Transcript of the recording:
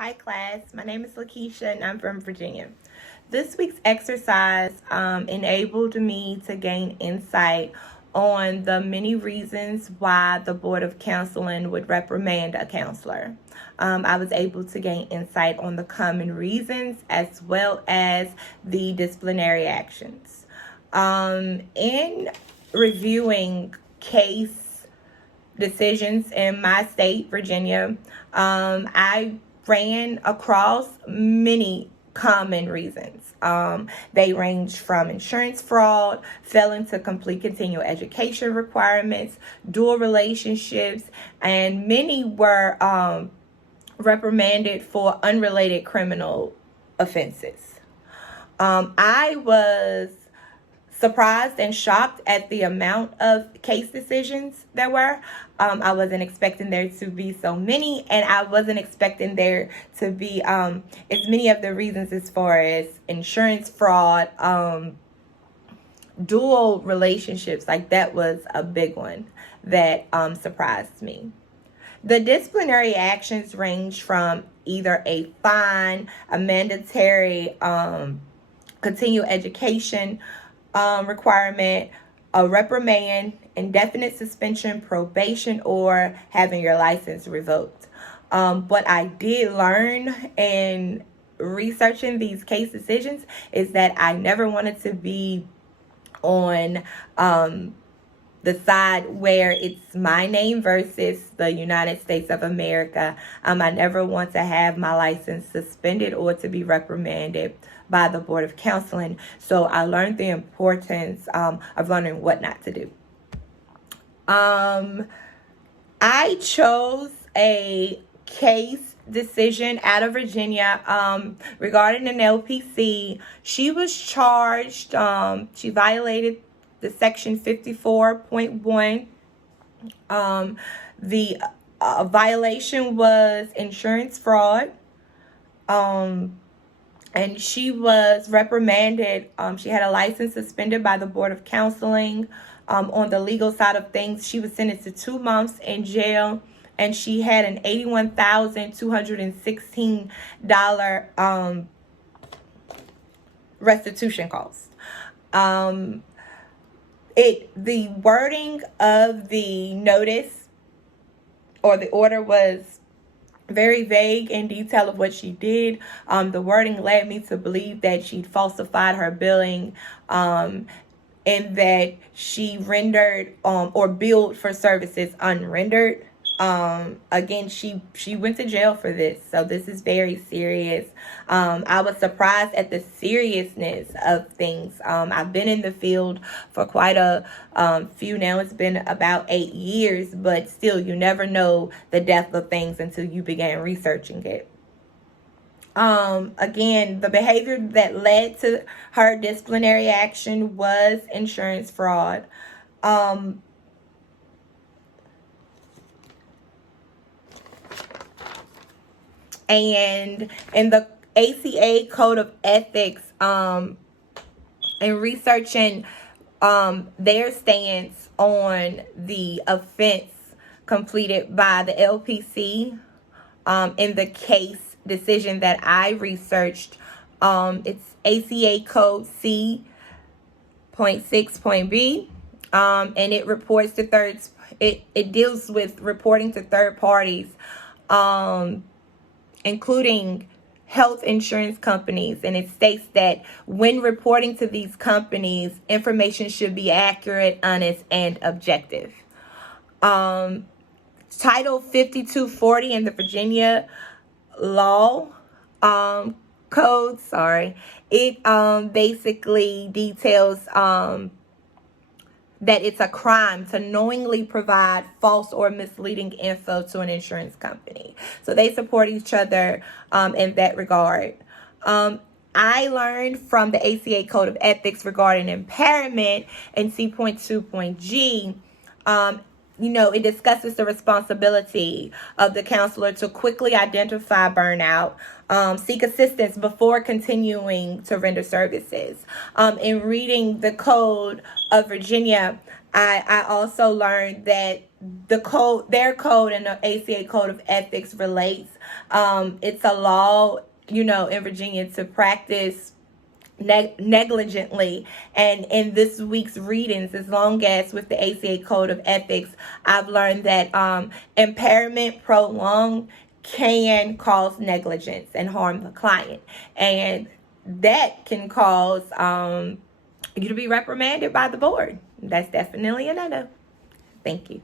Hi class, my name is Lakeisha and I'm from Virginia. This week's exercise enabled me to gain insight on the many reasons why the Board of Counseling would reprimand a counselor. I was able to gain insight on the common reasons as well as the disciplinary actions. In reviewing case decisions in my state, Virginia, I ran across many common reasons. They range from insurance fraud, failing to complete continual education requirements, dual relationships, and many were reprimanded for unrelated criminal offenses. I was surprised and shocked at the amount of case decisions there were. I wasn't expecting there to be so many, and I wasn't expecting there to be as many of the reasons as far as insurance fraud, dual relationships. Like, that was a big one that surprised me. The disciplinary actions range from either a fine, a mandatory continual education requirement, a reprimand, indefinite suspension, probation, or having your license revoked. What I did learn in researching these case decisions is that I never wanted to be on the side where it's my name versus the United States of America. I never want to have my license suspended or to be reprimanded by the Board of Counseling. So I learned the importance of learning what not to do. I chose a case decision out of Virginia regarding an LPC. She was charged, she violated the section 54.1. The violation was insurance fraud. And she was reprimanded. She had a license suspended by the Board of Counseling. On the legal side of things, she was sentenced to 2 months in jail, and she had an $81,216 restitution cost. The wording of the notice or the order was very vague in detail of what she did. The wording led me to believe that she'd falsified her billing, and that she rendered or billed for services unrendered. Again, she went to jail for this, so this is very serious. I was surprised at the seriousness of things. I've been in the field for quite a few now. It's been about 8 years, but still, you never know the depth of things until you begin researching it. Again, the behavior that led to her disciplinary action was insurance fraud. And in the ACA Code of Ethics, and researching their stance on the offense completed by the LPC in the case decision that I researched, it's ACA Code C.6.B, and it reports to it deals with reporting to third parties, including health insurance companies, and it states that when reporting to these companies, information should be accurate, honest, and objective. Title 5240 in the Virginia law code, it basically details that it's a crime to knowingly provide false or misleading info to an insurance company. So they support each other in that regard. I learned from the ACA Code of Ethics regarding impairment and C.2.G it discusses the responsibility of the counselor to quickly identify burnout, seek assistance before continuing to render services. In reading the Code of Virginia, I also learned that their code and the ACA Code of Ethics relates. It's a law, in Virginia to practice negligently. And in this week's readings, as long as with the ACA Code of Ethics, I've learned that impairment prolonged can cause negligence and harm the client, and that can cause you to be reprimanded by the board. That's definitely a no-no. Thank you.